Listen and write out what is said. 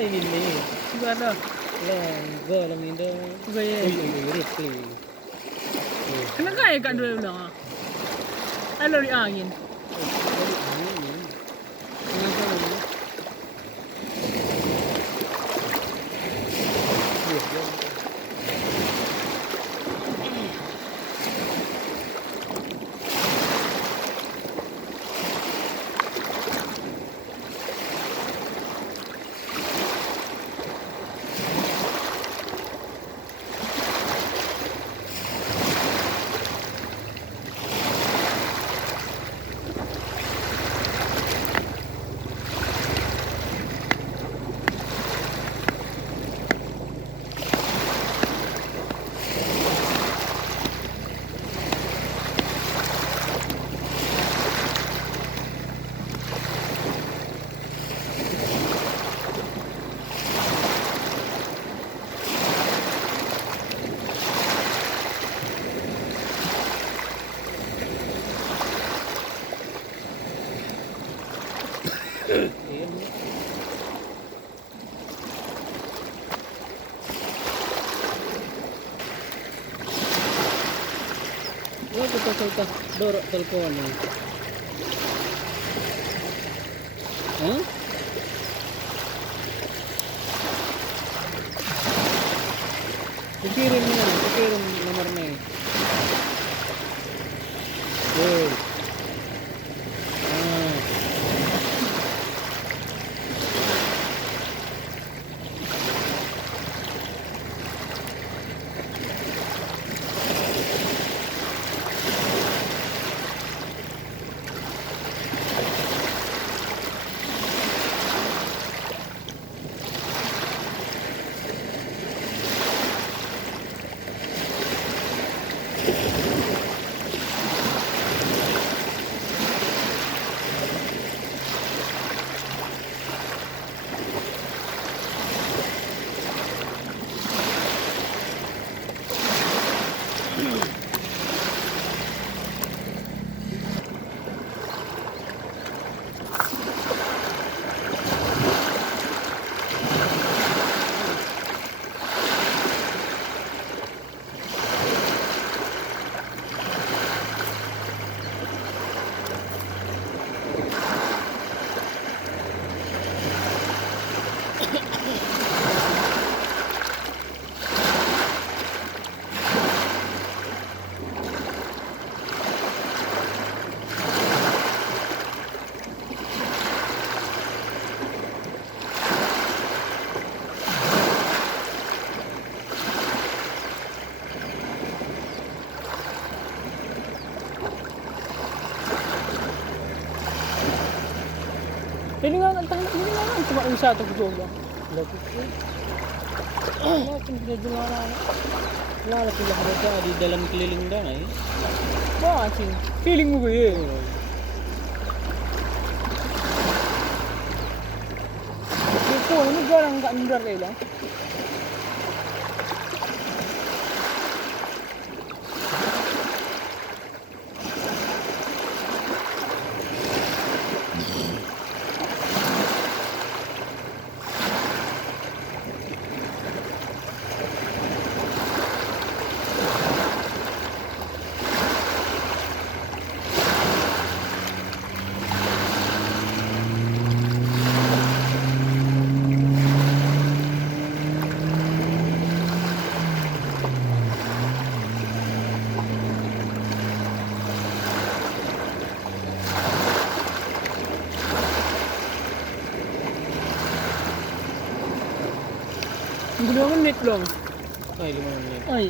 ini nih. Gimana? Lang, gua lang ini. Gaya. Rifle. Kenapa kaya kan dulu lang ah? Ano rin angin? Kita dorok telepon nih. Hah? Dikirim nomornya. Tuh. Ini nga cuma usaha tuh juga. Lapit ko. Bakit pinagdulala na? Wala sila ka di dalam keliling dan eh. Bakit? Feeling mo ba yun? Ito, ano garang ka-andar kayo lang? Ang gulo naman net lang. Ay, 5 menit. Ay.